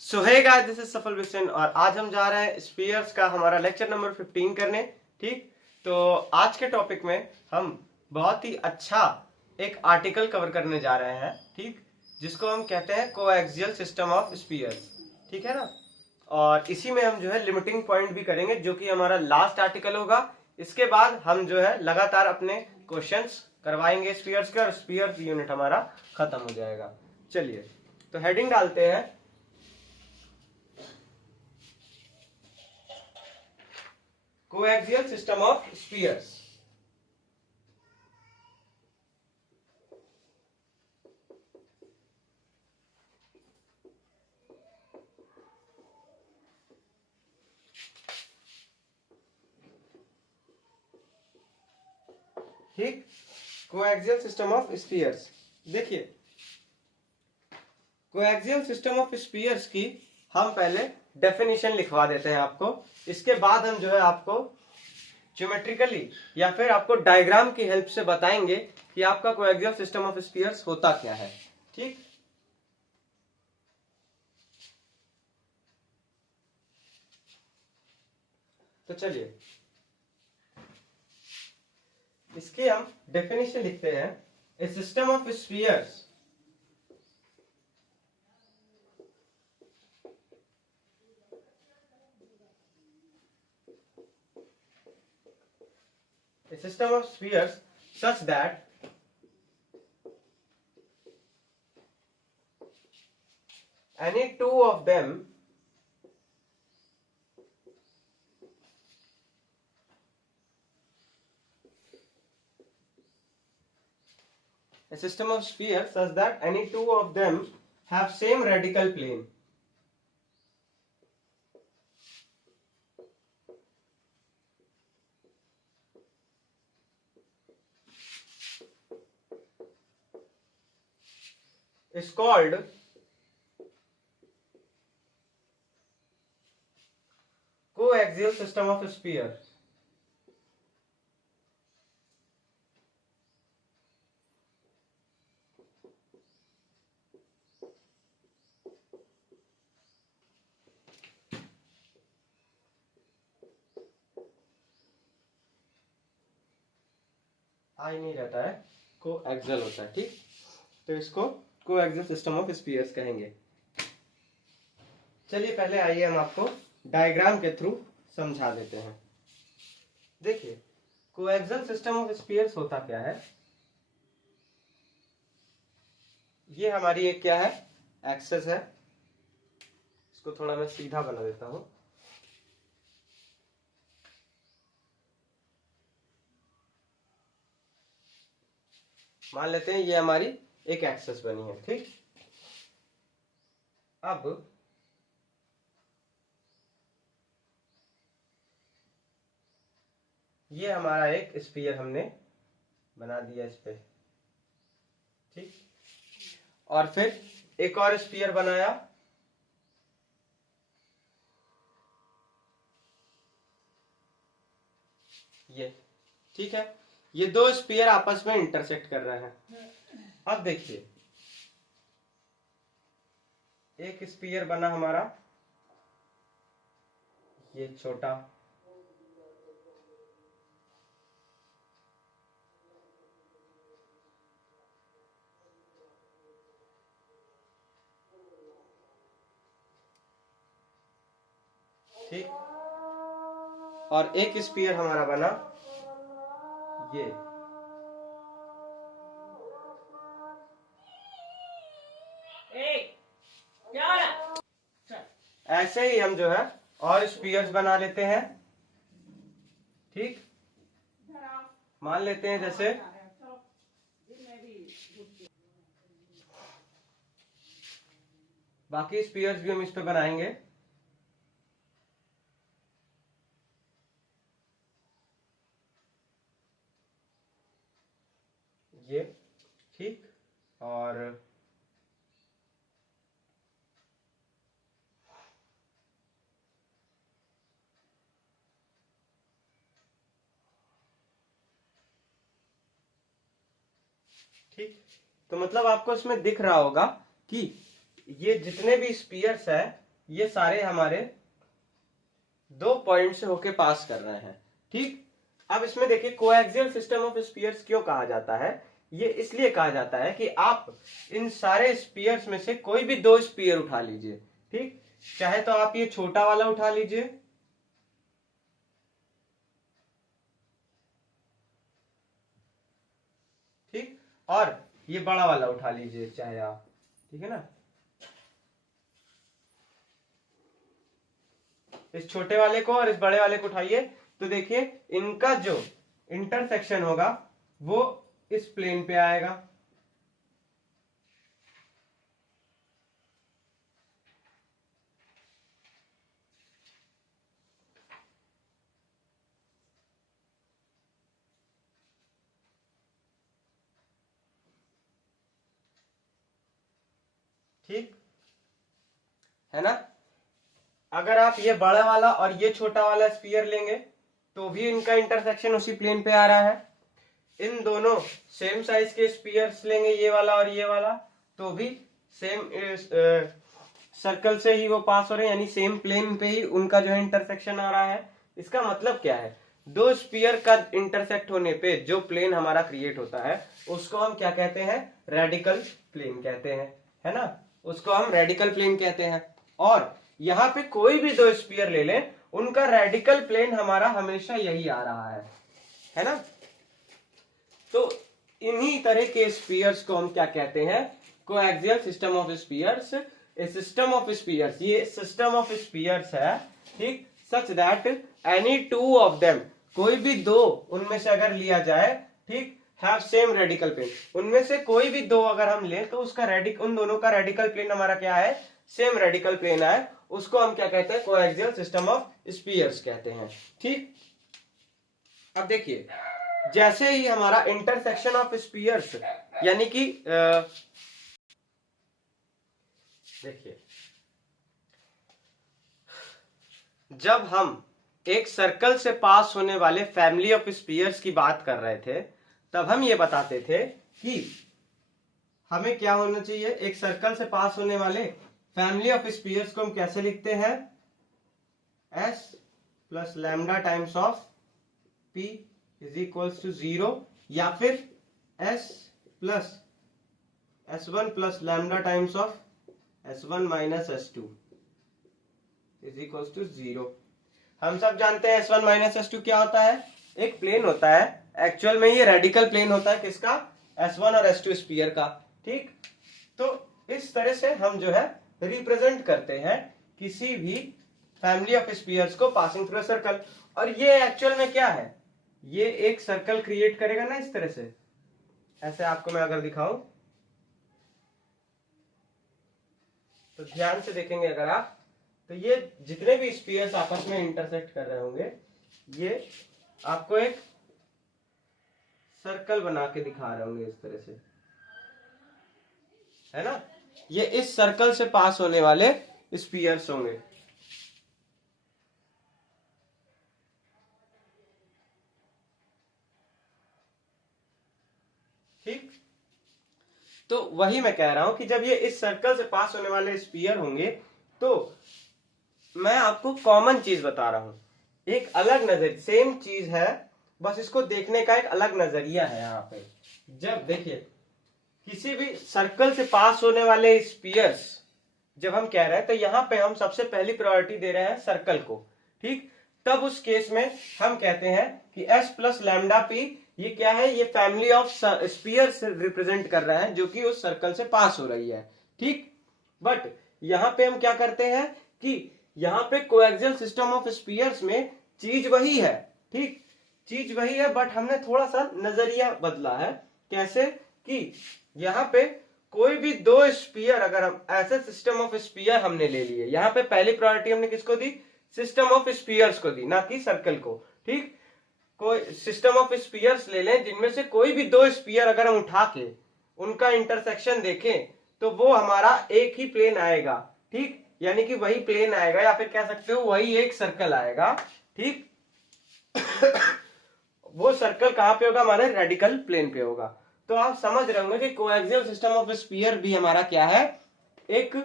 So hey guys, this is Safal Vishan और आज हम जा रहे हैं स्पीयर्स का हमारा लेक्चर नंबर 15 करने। ठीक, तो आज के टॉपिक में हम बहुत ही अच्छा एक आर्टिकल कवर करने जा रहे हैं। ठीक, जिसको हम कहते हैं कोएक्सियल सिस्टम ऑफ स्पीयर्स। ठीक है ना। और इसी में हम जो है लिमिटिंग पॉइंट भी करेंगे, जो कि हमारा लास्ट आर्टिकल होगा। इसके बाद हम जो है लगातार अपने क्वेश्चंस करवाएंगे स्पीयर्स के, और स्पीयर यूनिट हमारा खत्म हो जाएगा। चलिए तो हेडिंग डालते हैं, कोएक्सियल सिस्टम ऑफ स्पीयर्स। ठीक, कोएक्सियल सिस्टम ऑफ स्पीयर्स। देखिए, कोएक्सियल सिस्टम ऑफ स्पीयर्स की हम पहले डेफिनेशन लिखवा देते हैं आपको। इसके बाद हम जो है आपको ज्योमेट्रिकली या फिर आपको डायग्राम की हेल्प से बताएंगे कि आपका कोएक्सियल सिस्टम ऑफ स्पीयर्स होता क्या है। ठीक, तो चलिए इसके हम डेफिनेशन लिखते हैं। A system of spheres a system of spheres such that any two of them a system of spheres such that any two of them have same radical plane. Is called coaxial system of spheres. आई नहीं रहता है, coaxial होता है। ठीक, तो इसको coaxial system of spheres कहेंगे। चलिए पहले आइए हम आपको डायग्राम के थ्रू समझा देते हैं। देखिए, कोएक्सियल सिस्टम ऑफ स्पीयर्स होता क्या है। ये हमारी एक क्या है, एक्सेस है। इसको थोड़ा मैं सीधा बना देता हूं। मान लेते हैं ये हमारी एक एक्सेस बनी है। ठीक, अब ये हमारा एक स्फीयर हमने बना दिया इस पे। ठीक, और फिर एक और स्फीयर बनाया। ये ठीक है, ये दो स्फीयर आपस में इंटरसेक्ट कर रहे हैं। अब देखिए, एक स्फीयर बना हमारा ये छोटा, ठीक, और एक स्फीयर हमारा बना ये। ऐसे ही हम जो है और स्फीयर्स बना लेते हैं। ठीक, मान लेते हैं जैसे बाकी स्फीयर्स भी हम इस पे बनाएंगे। ये ठीक, और ठीक, तो मतलब आपको इसमें दिख रहा होगा कि ये जितने भी स्पीयर्स है ये सारे हमारे 2 पॉइंट से होके पास कर रहे हैं। ठीक, अब इसमें देखिए कोएक्सियल सिस्टम ऑफ स्पीयर्स क्यों कहा जाता है। ये इसलिए कहा जाता है कि आप इन सारे स्पीयर्स में से कोई भी 2 स्पीयर उठा लीजिए। ठीक, चाहे तो आप ये छोटा वाला उठा लीजिए, ठीक, और ये बड़ा वाला उठा लीजिए चाहे आप, ठीक है ना। इस छोटे वाले को और इस बड़े वाले को उठाइए तो देखिए इनका जो इंटरसेक्शन होगा वो इस प्लेन पे आएगा। ठीक है ना। अगर आप ये बड़ा वाला और ये छोटा वाला स्फीयर लेंगे तो भी इनका इंटरसेक्शन उसी प्लेन पे आ रहा है। इन दोनों सेम साइज के स्फीयर्स लेंगे, ये वाला और ये वाला, तो भी सेम सर्कल से ही वो पास हो रहे हैं, यानी सेम प्लेन पे ही उनका जो है इंटरसेक्शन आ रहा है। इसका मतलब क्या है, 2 स्फीयर का इंटरसेक्ट होने पे जो प्लेन हमारा क्रिएट होता है उसको हम क्या कहते हैं, रेडिकल प्लेन कहते हैं, है ना। उसको हम रेडिकल प्लेन कहते हैं। और यहाँ पे कोई भी 2 स्फीयर ले लें, उनका रेडिकल प्लेन हमारा हमेशा यही आ रहा है ना। तो इन्हीं तरह के स्फीयर्स को हम क्या कहते हैं, coaxial system of spheres. A system of spheres, ये सिस्टम ऑफ स्फीयर्स है, ठीक, such that any 2 of them, कोई भी 2 उनमें से अगर लिया जाए, ठीक, हैव सेम रेडिकल प्लेन। उनमें से कोई भी 2 अगर हम लें तो उसका उन दोनों का रेडिकल प्लेन हमारा क्या है, सेम रेडिकल प्लेन है। उसको हम क्या कहते हैं, कोएक्सियल सिस्टम ऑफ स्फीयर्स कहते हैं। ठीक, अब देखिए जैसे ही हमारा इंटरसेक्शन ऑफ स्फीयर्स, यानी कि देखिए जब हम एक सर्कल से पास होने वाले फैमिली ऑफ स्फीयर्स की बात कर रहे थे तब हम ये बताते थे कि हमें क्या होना चाहिए, एक सर्कल से पास होने वाले फैमिली ऑफ स्फीयर्स को हम कैसे लिखते हैं, s plus lambda times of p is equals to 0, या फिर s plus s1 plus lambda times of s1 minus s2 is equals to 0। हम सब जानते हैं s1 माइनस s2 क्या होता है, एक प्लेन होता है। एक्चुअल में ये रेडिकल प्लेन होता है किसका, s1 और s2 स्फीयर का। ठीक, तो इस तरह से हम जो है रिप्रेजेंट करते हैं किसी भी फैमिली ऑफ स्फीयर्स को पासिंग थ्रू सर्कल। और ये एक्चुअल में क्या है, ये एक सर्कल क्रिएट करेगा ना इस तरह से। ऐसे आपको मैं अगर दिखाऊं तो ध्यान से देखेंगे अगर आप, तो ये जितने भी स्फीयर्स आपस में इंटरसेक्ट कर रहे होंगे ये आपको एक सर्कल बना के दिखा रहे होंगे इस तरह से, है ना। ये इस सर्कल से पास होने वाले स्फीयर्स होंगे। ठीक, तो वही मैं कह रहा हूं कि जब ये इस सर्कल से पास होने वाले स्फीयर होंगे तो मैं आपको कॉमन चीज बता रहा हूं, एक अलग नजर, सेम चीज है, बस इसको देखने का एक अलग नजरिया है यहाँ पे। जब देखिए किसी भी सर्कल से पास होने वाले स्फीयर्स जब हम कह रहे हैं तो यहाँ पे हम सबसे पहली प्रायोरिटी दे रहे हैं सर्कल को। ठीक, तब उस केस में हम कहते हैं कि s प्लस लैम्डा पी ये क्या है, ये फैमिली ऑफ स्फीयर्स रिप्रेजेंट कर रहा है जो कि उस सर्कल से पास हो रही है। ठीक, बट यहाँ पे हम क्या करते हैं कि यहाँ पे कोएक्सियल सिस्टम ऑफ स्फीयर्स में चीज वही है। ठीक, चीज वही है बट हमने थोड़ा सा नजरिया बदला है। कैसे कि यहाँ पे कोई भी 2 स्फीयर, अगर हम ऐसे सिस्टम ऑफ स्फीयर हमने ले लिए, यहाँ पे पहली प्रायोरिटी हमने किसको दी, सिस्टम ऑफ स्फीयर्स को दी, ना कि सर्कल को। ठीक, कोई सिस्टम ऑफ स्फीयर्स ले लें जिनमें से कोई भी 2 स्फीयर अगर हम उठा के उनका इंटरसेक्शन देखें तो वो हमारा एक ही प्लेन आएगा। ठीक, यानी कि वही प्लेन आएगा, या फिर कह सकते हो वही एक सर्कल आएगा। ठीक वो सर्कल कहां पे होगा, हमारे रेडिकल प्लेन पे होगा। तो आप समझ रहे होंगे कि कोएक्सियल सिस्टम ऑफ स्फीयर भी हमारा क्या है, एक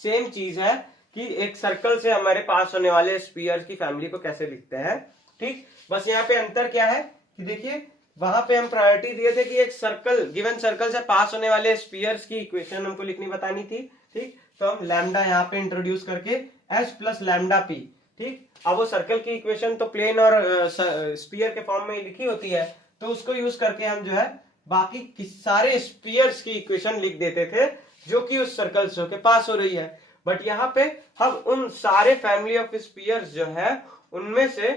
सेम चीज है कि एक सर्कल से हमारे पास होने वाले स्पीयर की फैमिली को कैसे लिखते हैं। ठीक, बस यहाँ पे अंतर क्या है कि देखिए वहां पे हम प्रायोरिटी दिए थे कि एक सर्कल, गिवन सर्कल से पास होने वाले स्पीयर्स की इक्वेशन हमको लिखनी बतानी थी। ठीक, तो हम लैम्डा यहाँ पे इंट्रोड्यूस करके एस प्लस लैम्डा पी। ठीक, अब वो सर्कल की इक्वेशन तो प्लेन और स्पीयर के फॉर्म में ही लिखी होती है, तो उसको यूज करके हम जो है बाकी सारे स्पीयर्स की इक्वेशन लिख देते थे जो कि उस सर्कल से होके पास हो रही है। बट यहाँ पे हम उन सारे फैमिली ऑफ स्पीयर्स जो है उनमें से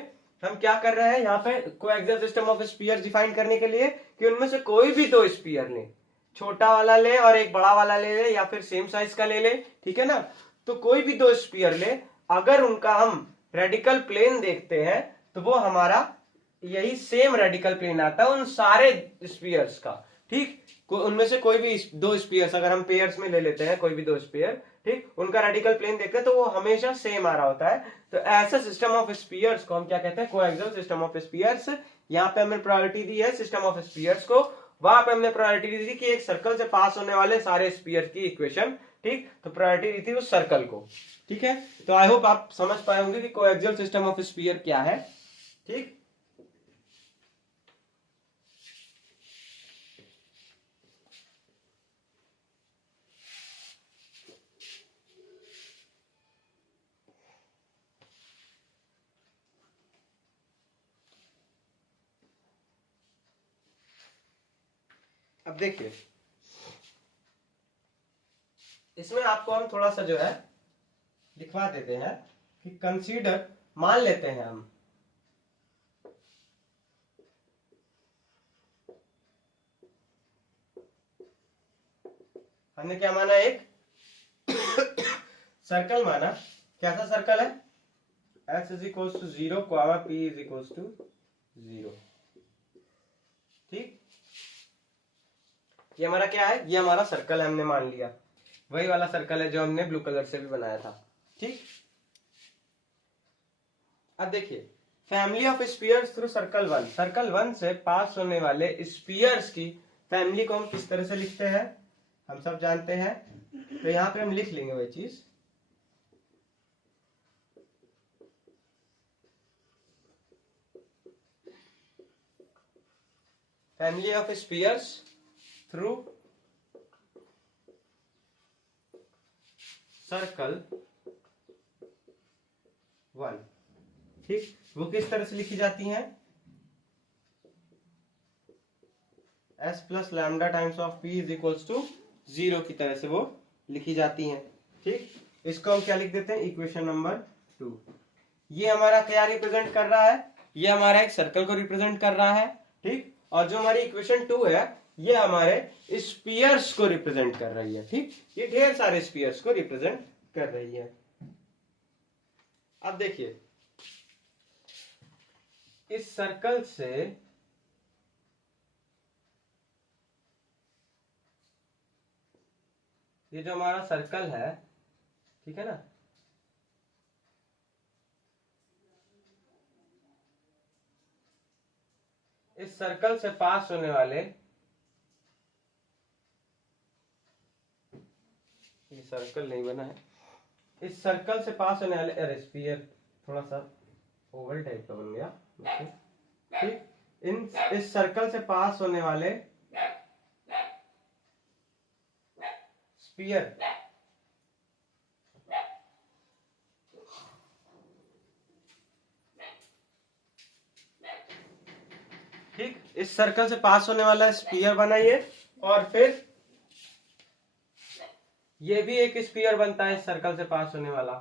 हम क्या कर रहे हैं, यहाँ पे coaxial system of spear define करने के लिए कि उनमें से कोई भी दो स्पीयर ले, छोटा वाला ले और एक बड़ा वाला ले या फिर सेम साइज का ले ले, ठीक है ना। तो कोई भी दो स्पीयर ले, अगर उनका हम रेडिकल प्लेन देखते हैं तो वो हमारा यही सेम रेडिकल प्लेन आता है उन सारे स्पीयर्स का। ठीक, उनमें से कोई भी दो स्पीयर्स अगर हम पेयर्स में ले लेते हैं, कोई भी दो स्पीयर, ठीक, उनका रेडिकल प्लेन देखते हैं तो वो हमेशा सेम आ रहा होता है। तो ऐसा सिस्टम ऑफ स्पीयर्स को हम क्या कहते हैं, कोएक्सियल सिस्टम ऑफ स्पीयर्स। यहाँ पे हमने प्रायोरिटी दी है सिस्टम ऑफ स्पीयर्स को, वहां पे हमने प्रायोरिटी दी थी कि एक सर्कल से पास होने वाले सारे स्पीयर की इक्वेशन। ठीक, तो प्रायोरिटी दी थी उस सर्कल को। ठीक है, तो आई होप आप समझ पाए होंगे कि कोएक्सियल सिस्टम ऑफ स्पीयर क्या है। ठीक, अब देखिए इसमें आपको हम थोड़ा सा जो है लिखवा देते हैं कि कंसीडर, मान लेते हैं हमने क्या माना, एक सर्कल माना। कैसा सर्कल है, x is equal to 0, p is equal to 0। ठीक, ये हमारा क्या है, ये हमारा सर्कल है, हमने मान लिया वही वाला सर्कल है जो हमने ब्लू कलर से भी बनाया था। ठीक, अब देखिए family of spheres through circle one, circle one से पास होने वाले स्पीयर्स की फैमिली को हम किस तरह से लिखते हैं हम सब जानते हैं। तो यहां पे हम लिख लेंगे वही चीज, family of spheres through circle one. ठीक, वो किस तरह से लिखी जाती हैं, s plus lambda times of p is equals to 0 की तरह से वो लिखी जाती हैं। ठीक, इसको हम क्या लिख देते हैं, इक्वेशन नंबर 2। ये हमारा क्या रिप्रेजेंट कर रहा है, ये हमारा एक सर्कल को रिप्रेजेंट कर रहा है। ठीक, और जो हमारी इक्वेशन 2 है ये हमारे स्पीयर्स को रिप्रेजेंट कर रही है। ठीक, ये ढेर सारे स्पीयर्स को रिप्रेजेंट कर रही है। अब देखिए इस सर्कल से ये जो हमारा सर्कल है, ठीक है ना, इस सर्कल से पास होने वाले, ये सर्कल नहीं बना है, इस सर्कल से पास होने वाले, अरे स्पीयर थोड़ा सा ओवल टाइप का बन गया। ठीक, इस सर्कल से पास होने वाले स्पीयर ठीक, इस सर्कल से पास होने वाला स्पीयर बनाइए और फिर ये भी एक स्पीयर बनता है इस सर्कल से पास होने वाला।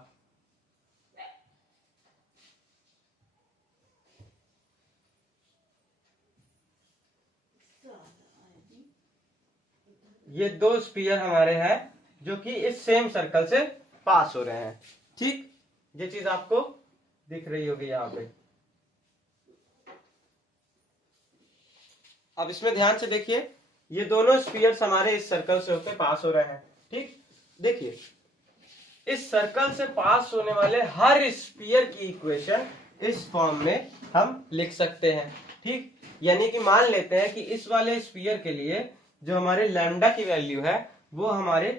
ये दो स्पीयर हमारे हैं जो कि इस सेम सर्कल से पास हो रहे हैं। ठीक, ये चीज आपको दिख रही होगी यहाँ पे। अब इसमें ध्यान से देखिए ये दोनों स्पीयर्स हमारे इस सर्कल से होकर पास हो रहे हैं। ठीक, देखिए इस सर्कल से पास होने वाले हर स्पीयर की इक्वेशन इस फॉर्म में हम लिख सकते हैं। ठीक, यानी कि मान लेते हैं कि इस वाले स्पीयर के लिए जो हमारे लैम्डा की वैल्यू है वो हमारे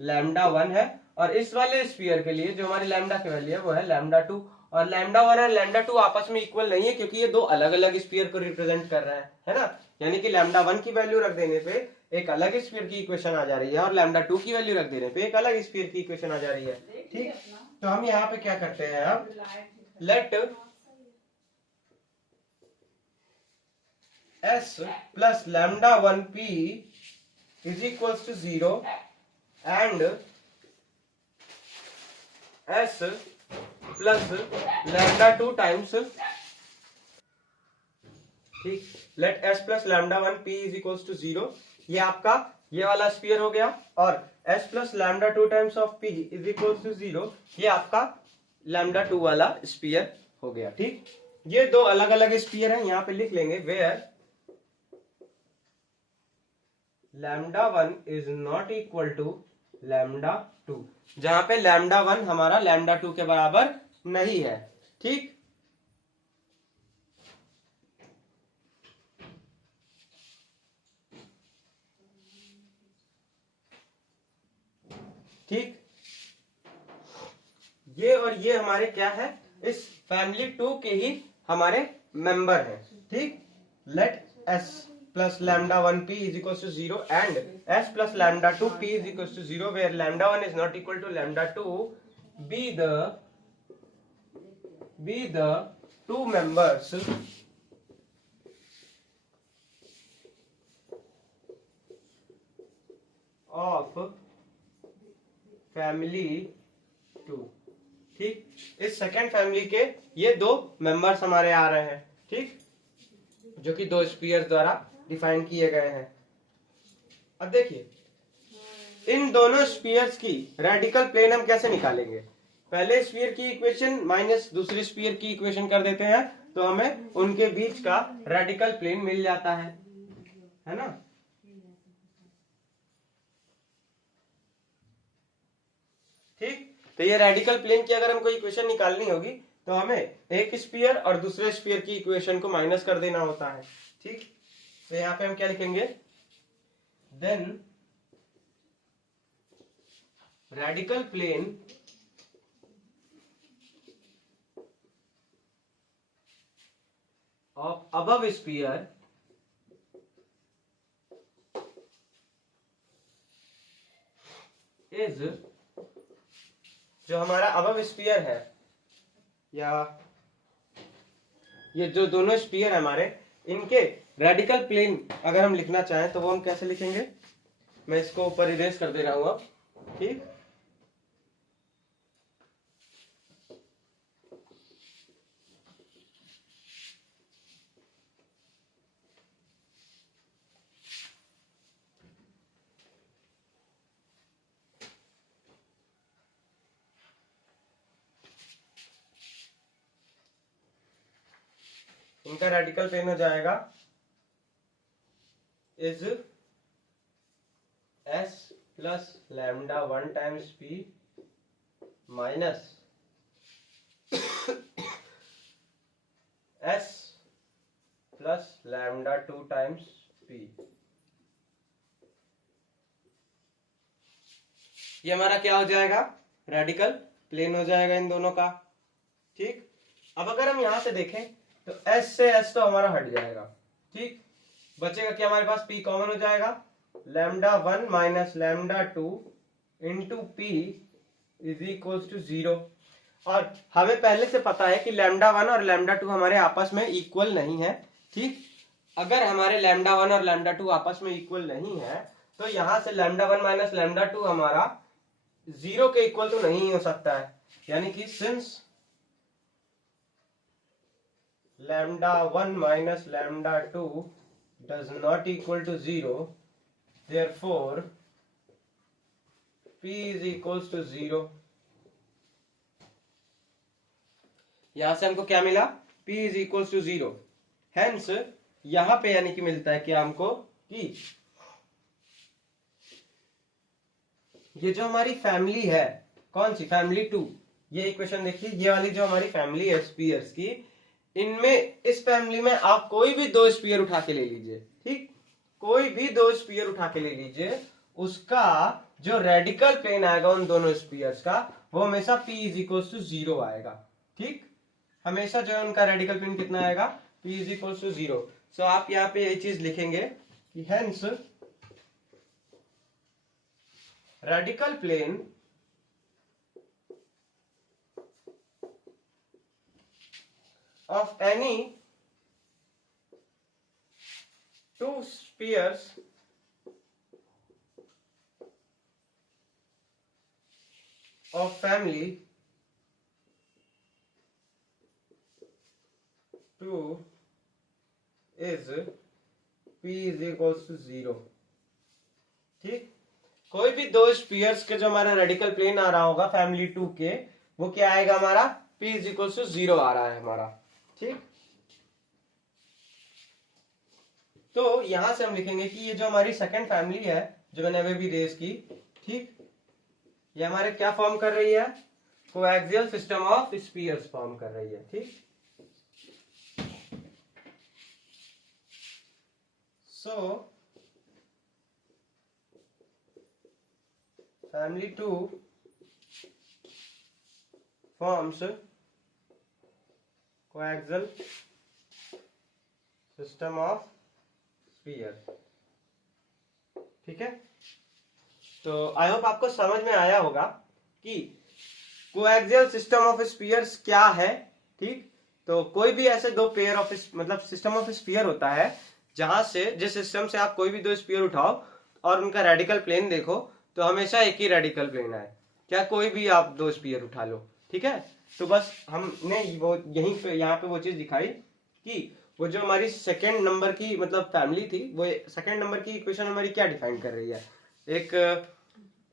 लैम्डा 1 है और इस वाले स्फीयर के लिए जो हमारी लैम्डा की वैल्यू है वो है λ2, और λ1 और λ2 आपस में इक्वल नहीं है क्योंकि ये दो अलग अलग स्फीयर को रिप्रेजेंट कर रहे हैं, है ना। यानी कि λ1 की वैल्यू रख देने पे एक अलग स्फीयर की इक्वेशन आ जा रही है और λ2 की वैल्यू रख देने पे एक अलग स्फीयर की इक्वेशन आ जा रही है, ठीक। तो हम यहाँ पे क्या करते हैं, अब let s plus λ1p is equals to 0 and s plus λ2 times, ठीक। Let s plus λ1p is equals to 0, ये आपका ये वाला स्फीयर हो गया, और s plus λ2 times of p is equals to 0, ये आपका λ2 वाला स्फीयर हो गया, ठीक। ये दो अलग अलग स्फीयर हैं, यहाँ पे लिख लेंगे where λ1 is not equal to λ2, जहां पे λ1 हमारा λ2 के बराबर नहीं है, ठीक। ठीक, ये और ये हमारे क्या है, इस फैमिली 2 के ही हमारे मेंबर हैं, ठीक। Let s plus λ1p is equal to 0 and s plus λ2p is equal to 0 where λ1 is not equal to λ2 be the two members of family 2, ठीक। इस सेकेंड फैमिली के ये दो मेंबर्स हमारे आ रहे हैं, ठीक, जो कि दो स्पीयर द्वारा डिफाइन किए गए हैं। अब देखिए इन दोनों स्पीयर्स की रेडिकल प्लेन हम कैसे निकालेंगे। पहले स्पीयर की इक्वेशन माइनस दूसरी स्पीयर की इक्वेशन कर देते हैं तो हमें उनके बीच का रेडिकल प्लेन मिल जाता है ना। ठीक, तो ये रेडिकल प्लेन की अगर हमको इक्वेशन निकालनी होगी तो हमें एक स्पीयर और दूसरे स्पीयर की इक्वेशन को माइनस कर देना होता है, ठीक। तो यहाँ पे हम क्या लिखेंगे, then radical plane of above sphere is, जो हमारा अबव स्पीयर है या ये जो दोनों स्पीयर है हमारे, इनके रेडिकल प्लेन अगर हम लिखना चाहें तो वो हम कैसे लिखेंगे, मैं इसको ऊपर इरेज कर दे रहा हूं अब, ठीक। इनका रेडिकल प्लेन हो जाएगा is s plus λ1 times p minus s plus λ2 times p। ये हमारा क्या हो जाएगा, रेडिकल प्लेन हो जाएगा इन दोनों का, ठीक। अब अगर हम यहां से देखें तो s से s तो हमारा हट जाएगा, ठीक। बचेगा क्या हमारे पास, p कॉमन हो जाएगा, λ1 minus λ2 into p is equal to 0। और हमें पहले से पता है कि λ1 और λ2 हमारे आपस में इक्वल नहीं है, ठीक। अगर हमारे λ1 और λ2 आपस में इक्वल नहीं है तो यहां से λ1 माइनस λ2 हमारा 0 के इक्वल तो नहीं हो सकता है, यानी कि since λ1 minus λ2 does not equal to 0, therefore p is equals to 0। यहां से हमको क्या मिला, p is equals to 0। Hence यहां पे यानी कि मिलता है क्या हमको कि ये जो हमारी फैमिली है, कौन सी फैमिली 2, ये इक्वेशन देखिए, ये वाली जो हमारी फैमिली है स्पीयर्स की, इनमें इस फैमिली में आप कोई भी दो स्पीयर उठा के ले लीजिए, ठीक। कोई भी दो स्पीयर उठा के ले लीजिए, उसका जो रेडिकल प्लेन आएगा उन दोनों स्पीयर्स का वो हमेशा p इज इक्वल टू 0 आएगा। ठीक, हमेशा जो है उनका रेडिकल प्लेन कितना आएगा, p is equal to 0। So आप यहाँ पे ये चीज लिखेंगे कि hence radical plane of any two spheres of family 2 is p is equals to 0। ठीक, कोई भी दो स्पीयर्स के जो हमारा रेडिकल प्लेन आ रहा होगा फैमिली 2 के, वो क्या आएगा हमारा, p is equals to 0 आ रहा है हमारा। ठीक, तो यहां से हम लिखेंगे कि ये जो हमारी सेकंड फैमिली है जो मैंने अभी भी रेज की, ठीक, ये हमारे क्या फॉर्म कर रही है, coaxial system of spheres form कर रही है। ठीक, so family 2 forms coaxial system of sphere. ठीक है, तो आई होप आपको समझ में आया होगा कि कोएक्सियल सिस्टम ऑफ स्पीयर्स क्या है। ठीक, तो कोई भी ऐसे दो पेयर ऑफ मतलब सिस्टम ऑफ स्पीयर होता है जहां से, जिस सिस्टम से आप कोई भी दो स्पीयर उठाओ और उनका रेडिकल प्लेन देखो तो हमेशा एक ही रेडिकल प्लेन आए, क्या कोई भी आप दो स्पीयर उठा लो। ठीक है, तो बस हमने वो यहीं पे यहाँ पे वो चीज दिखाई कि वो जो हमारी सेकेंड नंबर की मतलब फैमिली थी, वो सेकेंड नंबर की इक्वेशन हमारी क्या डिफाइन कर रही है, एक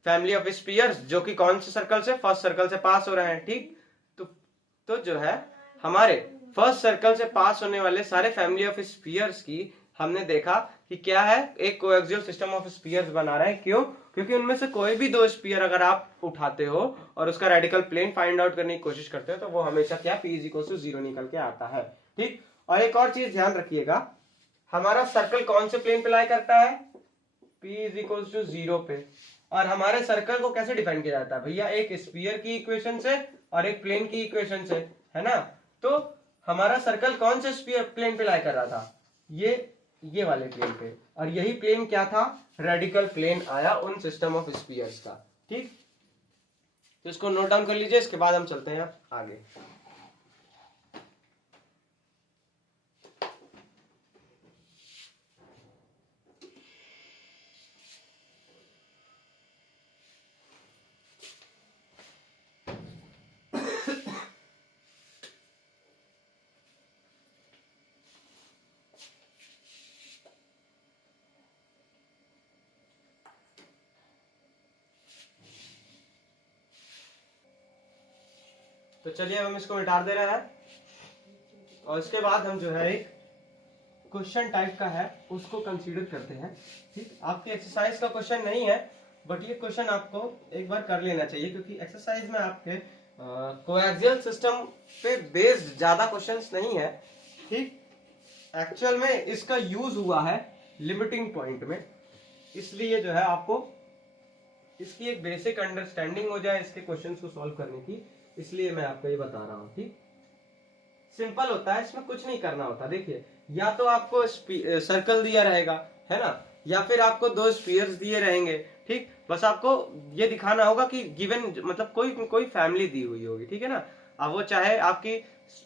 फैमिली ऑफ स्पीयर्स जो कि कौन से सर्कल से, फर्स्ट सर्कल से पास हो रहे हैं। ठीक, तो जो है हमारे फर्स्ट सर्कल से पास होने वाले सारे फैमिली ऑफ स्पीयर्स की हमने देखा कि क्या है, एक कोएक्सियल सिस्टम ऑफ स्पीयर्स बना रहा है। क्यों, क्योंकि उनमें से कोई भी दो स्पीयर अगर आप उठाते हो और उसका रेडिकल प्लेन फाइंड आउट करने की कोशिश करते हो तो वो हमेशा क्या, p इज इक्वल टू 0 निकल के आता है। ठीक, और एक और चीज ध्यान रखिएगा, हमारा सर्कल कौन से प्लेन पे लाई करता है, p इज इक्वल टू 0 पे। और हमारे सर्कल को कैसे डिफाइन किया जाता है भैया, एक स्फीयर की इक्वेशन से और एक प्लेन की इक्वेशन से, है ना। तो हमारा सर्कल कौन से स्फीयर प्लेन पे लाई कर रहा था, ये वाले प्लेन पे, और यही प्लेन क्या था, रेडिकल प्लेन आया उन सिस्टम ऑफ स्फीयर्स का। ठीक, तो इसको नोट डाउन कर लीजिए, इसके बाद हम चलते हैं आगे। तो चलिए हम इसको मिटा दे रहे हैं और इसके बाद हम जो है एक क्वेश्चन टाइप का है उसको कंसीडर करते हैं। ठीक, आपकी एक्सरसाइज का क्वेश्चन नहीं है बट ये क्वेश्चन आपको एक बार कर लेना चाहिए क्योंकि एक्सरसाइज में आपके कोएक्सियल सिस्टम पे बेस्ड ज्यादा क्वेश्चंस नहीं है। ठीक, एक्चुअल में इसका यूज हुआ है लिमिटिंग पॉइंट में, इसलिए जो है आपको इसकी एक बेसिक अंडरस्टैंडिंग हो जाए इसके क्वेश्चंस को सॉल्व करने की, इसलिए मैं आपको ये बता रहा हूँ। ठीक, सिंपल होता है, इसमें कुछ नहीं करना होता। देखिए, या तो आपको सर्कल दिया रहेगा, है ना, या फिर आपको दो स्फीयर्स दिए रहेंगे। ठीक, बस आपको ये दिखाना होगा कि गिवन मतलब कोई फैमिली दी हुई होगी। ठीक है ना, अब वो चाहे आपकी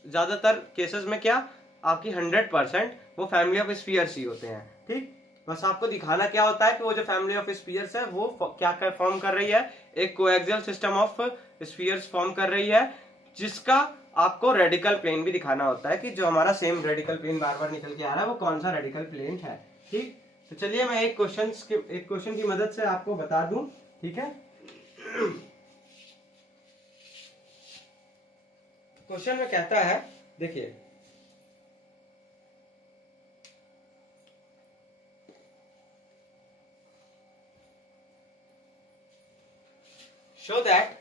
ज्यादातर केसेस में क्या आपकी 100% वो फैमिली ऑफ स्फीयर्स ही होते हैं। ठीक, बस आपको दिखाना क्या होता है कि वो जो फैमिली ऑफ स्फीयर्स है वो क्या फॉर्म कर रही है, एक coaxial system of spheres form कर रही है, जिसका आपको रेडिकल प्लेन भी दिखाना होता है कि जो हमारा सेम रेडिकल प्लेन बार बार निकल के आ रहा है वो कौन सा रेडिकल प्लेन है। ठीक, तो चलिए मैं एक क्वेश्चन की मदद से आपको बता दूं। ठीक है, क्वेश्चन में कहता है, देखिए, show that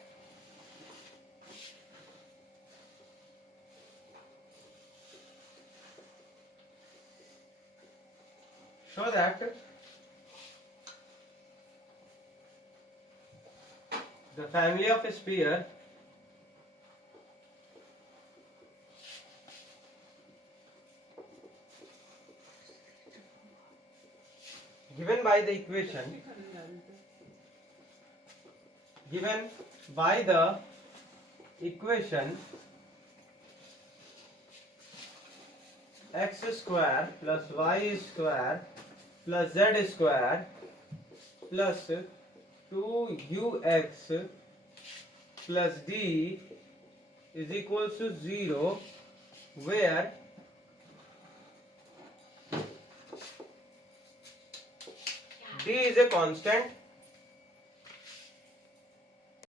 the family of a sphere given by the equation x square plus y square plus z square plus 2ux plus d is equals to 0, where d is a constant